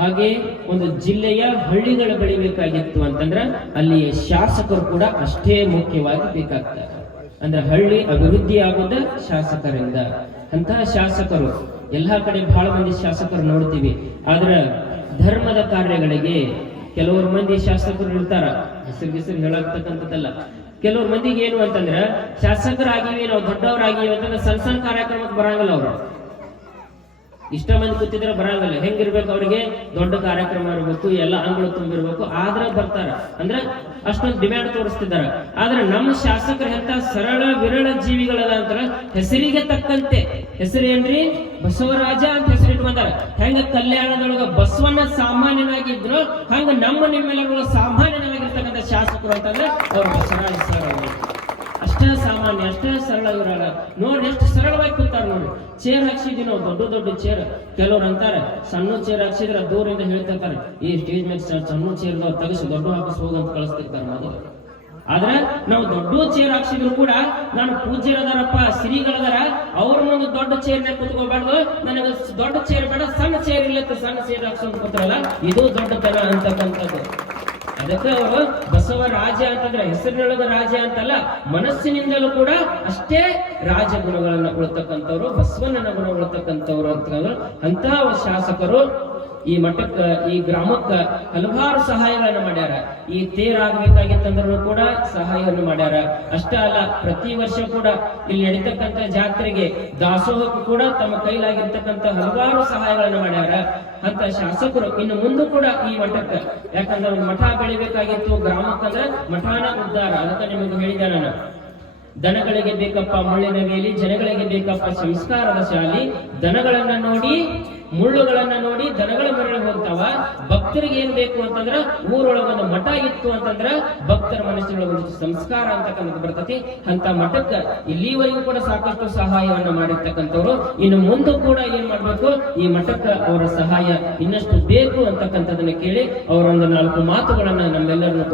ಹಾಗೆ ಒಂದು ಜಿಲ್ಲೆಯ ಹಳ್ಳಿಗಳು ಬೆಳಿಬೇಕಾಗಿತ್ತು ಅಂತಂದ್ರೆ ಅಲ್ಲಿ ಶಾಸಕರು ಕೂಡ ಅಷ್ಟೇ ಮುಖ್ಯವಾಗಿ ಬೇಕಾಗ್ತಾರೆ. ಅಂದ್ರೆ ಹಳ್ಳಿ ಅಭಿವೃದ್ಧಿ ಆಗೋದು ಶಾಸಕರಿಂದ. ಅಂತಹ ಶಾಸಕರು ಎಲ್ಲಾ ಕಡೆ ಬಹಳ ಮಂದಿ ಶಾಸಕರು ನೋಡ್ತೀವಿ. ಆದ್ರೆ ಧರ್ಮದ ಕಾರ್ಯಗಳಿಗೆ ಕೆಲವರು ಮಂದಿ ಶಾಸಕರು ಇರ್ತಾರ, ಹೆಸರು ಹೇಳಾಗ್ತಕ್ಕಂಥದ್ದಲ್ಲ. ಕೆಲವ್ರ ಮಂದಿಗೆ ಏನು ಅಂತಂದ್ರೆ ಶಾಸಕರಾಗಿವಿ, ನಾವು ದೊಡ್ಡವರಾಗಿವಿ ಅಂತಂದ್ರೆ ಸಣ್ಣ ಸಣ್ಣ ಕಾರ್ಯಕ್ರಮಕ್ಕೆ ಬರಂಗಲ್ಲ. ಅವರು ಇಷ್ಟ ಮಂದಿ ಕೂತಿದ್ರೆ ಬರಂಗಲ್ಲ. ಹೆಂಗಿರ್ಬೇಕು, ಅವ್ರಿಗೆ ದೊಡ್ಡ ಕಾರ್ಯಕ್ರಮ ಇರ್ಬೇಕು, ಎಲ್ಲ ಅಂಗಳು ತುಂಬಿರ್ಬೇಕು, ಆದ್ರೆ ಬರ್ತಾರ. ಅಂದ್ರೆ ಅಷ್ಟೊಂದು ಡಿಮ್ಯಾಂಡ್ ತೋರಿಸ್ತಿದ್ದಾರೆ. ಆದ್ರೆ ನಮ್ಮ ಶಾಸಕರು ಎಂತ ಸರಳ ವಿರಳ ಜೀವಿಗಳದ ಅಂತಾರ. ಹೆಸರಿಗೆ ತಕ್ಕಂತೆ ಹೆಸರೇನ್ರಿ, ಬಸವರಾಜ ಅಂತ ಹೆಸರಿಟ್ಕೊಂಡಾರ. ಹೆಂಗ ಕಲ್ಯಾಣದೊಳಗ ಬಸವಣ್ಣ ಸಾಮಾನ್ಯನಾಗಿದ್ರು ಹಂಗ ನಮ್ಮ ನಿಮ್ಮೆಲ್ಲರೂ ಸಾಮಾನ್ಯನಾಗಿರ್ತಕ್ಕಂಥ ಶಾಸಕರು ಅಂತಂದ್ರೆ ಅವ್ರು ಬಸವರಾಜ ಸರ್. ಅಷ್ಟೇ ಸಾಮಾನ್ಯ, ಅಷ್ಟೇ ಸರಳ ವಿರಳ. ನೋಡ್ರಿ ಎಷ್ಟು ಸರಳವಾಗಿ ಕೂತಾರ ನೋಡ್ರಿ. ಚೇರ್ ಹಾಕ್ಸಿದ್ವಿ ನಾವು, ದೊಡ್ಡ ದೊಡ್ಡ ಚೇರ್. ಕೆಲವ್ರು ಅಂತಾರೆ ಸಣ್ಣ ಚೇರ್ ಹಾಕ್ಸಿದ್ರೆ ದೂರಿಂದ ಹೇಳ್ತಿರ್ತಾರೆ, ಈ ಸ್ಟೇಜ್ ಮೇಲೆ ಸಣ್ಣ ಚೇರ್ ತೆಗೆಸಿ ದೊಡ್ಡ ಹಾಕಿಸ್ ಹೋಗಂತ ಕಳಿಸ್ತಿರ್ತಾರೆ ಮೊದಲು. ಆದ್ರೆ ನಾವು ದೊಡ್ಡ ಚೇರ್ ಹಾಕ್ಸಿದ್ರು ಕೂಡ ನಾನು ಪೂಜ್ಯರದಾರಪ್ಪ, ಶ್ರೀಗಳದಾರ, ಅವ್ರ ಮುಂದೆ ದೊಡ್ಡ ಚೇರ್ನಾಗ ಕುತ್ಕೋಬಾರ್ದು, ನನಗೆ ದೊಡ್ಡ ಚೇರ್ ಬೇಡ, ಸಣ್ಣ ಚೇರ್ ಇಲ್ಲತ್ತ ಸಣ್ಣ ಚೇರ್ ಹಾಕ್ಸೋದು ಕೂತಾರಲ್ಲ, ಇದು ದೊಡ್ಡತನ ಅಂತಕ್ಕಂಥದ್ದು. ಅದಕ್ಕೆ ಅವರು ಬಸವರಾಜ ಅಂತಂದ್ರೆ ಹೆಸರಿನೊಳಗ ರಾಜ ಅಂತಲ್ಲ, ಮನಸ್ಸಿನಿಂದಲೂ ಕೂಡ ಅಷ್ಟೇ ರಾಜ ಗುಣಗಳನ್ನ ಉಳ್ತಕ್ಕಂಥವ್ರು, ಬಸವಣ್ಣನ ಗುಣ ಉಳ್ತಕ್ಕಂಥವ್ರು ಅಂತಂದ್ರೆ ಅಂತಹ ಶಾಸಕರು ಈ ಮಠಕ್ಕ, ಈ ಗ್ರಾಮಕ್ಕ ಹಲವಾರು ಸಹಾಯಗಳನ್ನ ಮಾಡ್ಯಾರ. ಈ ತೇರಾಗಬೇಕಾಗಿತ್ತಂದ್ರೂ ಕೂಡ ಸಹಾಯವನ್ನು ಮಾಡ್ಯಾರ. ಅಷ್ಟೇ ಅಲ್ಲ, ಪ್ರತಿ ವರ್ಷ ಕೂಡ ಇಲ್ಲಿ ನಡೀತಕ್ಕಂಥ ಜಾತ್ರೆಗೆ, ದಾಸೋಹಕ್ಕೂ ಕೂಡ ತಮ್ಮ ಕೈಲಾಗಿರ್ತಕ್ಕಂಥ ಹಲವಾರು ಸಹಾಯಗಳನ್ನ ಮಾಡ್ಯಾರ. ಅಂತ ಶಾಸಕರು ಇನ್ನು ಮುಂದೆ ಕೂಡ ಈ ಮಠಕ್ಕ, ಯಾಕಂದ್ರೆ ಒಂದು ಮಠ ಬೆಳಿಬೇಕಾಗಿತ್ತು ಗ್ರಾಮಕ್ಕಂದ್ರೆ ಮಠಾನ ಉದ್ಧಾರ. ಅದಕ್ಕೆ ನಿಮಗೆ ಹೇಳಿದೆ ನಾನು, ದನಗಳಿಗೆ ಬೇಕಪ್ಪ ಮುಳ್ಳಿನ ವೇಲಿ, ಜನಗಳಿಗೆ ಬೇಕಪ್ಪ ಸಂಸ್ಕಾರದ ಶಾಲಿ. ದನಗಳನ್ನ ನೋಡಿ, ಮುಳ್ಳುಗಳನ್ನ ನೋಡಿ ದನಗಳ ಮರಳಿ ಹೋಗ್ತಾವ. ಭಕ್ತರಿಗೆ ಏನ್ ಬೇಕು ಅಂತಂದ್ರ ಊರೊಳಗೊಂದು ಮಠ ಇತ್ತು ಅಂತಂದ್ರ ಭಕ್ತರ ಮನಸ್ಸಿನೊಳಗೊಂದು ಸಂಸ್ಕಾರ ಅಂತಕ್ಕಂಥದ್ದು ಬರ್ತತಿ. ಅಂತ ಮಠಕ್ಕ ಇಲ್ಲಿವರೆಗೂ ಕೂಡ ಸಾಕಷ್ಟು ಸಹಾಯವನ್ನ ಮಾಡಿರ್ತಕ್ಕಂಥವ್ರು. ಇನ್ನು ಮುಂದೆ ಕೂಡ ಏನ್ ಮಾಡ್ಬೇಕು, ಈ ಮಠಕ್ಕ ಅವರ ಸಹಾಯ ಇನ್ನಷ್ಟು ಬೇಕು ಅಂತಕ್ಕಂಥದನ್ನ ಕೇಳಿ ಅವರೊಂದು 4 ಮಾತುಗಳನ್ನ ನಮ್ಮೆಲ್ಲರನ್ನು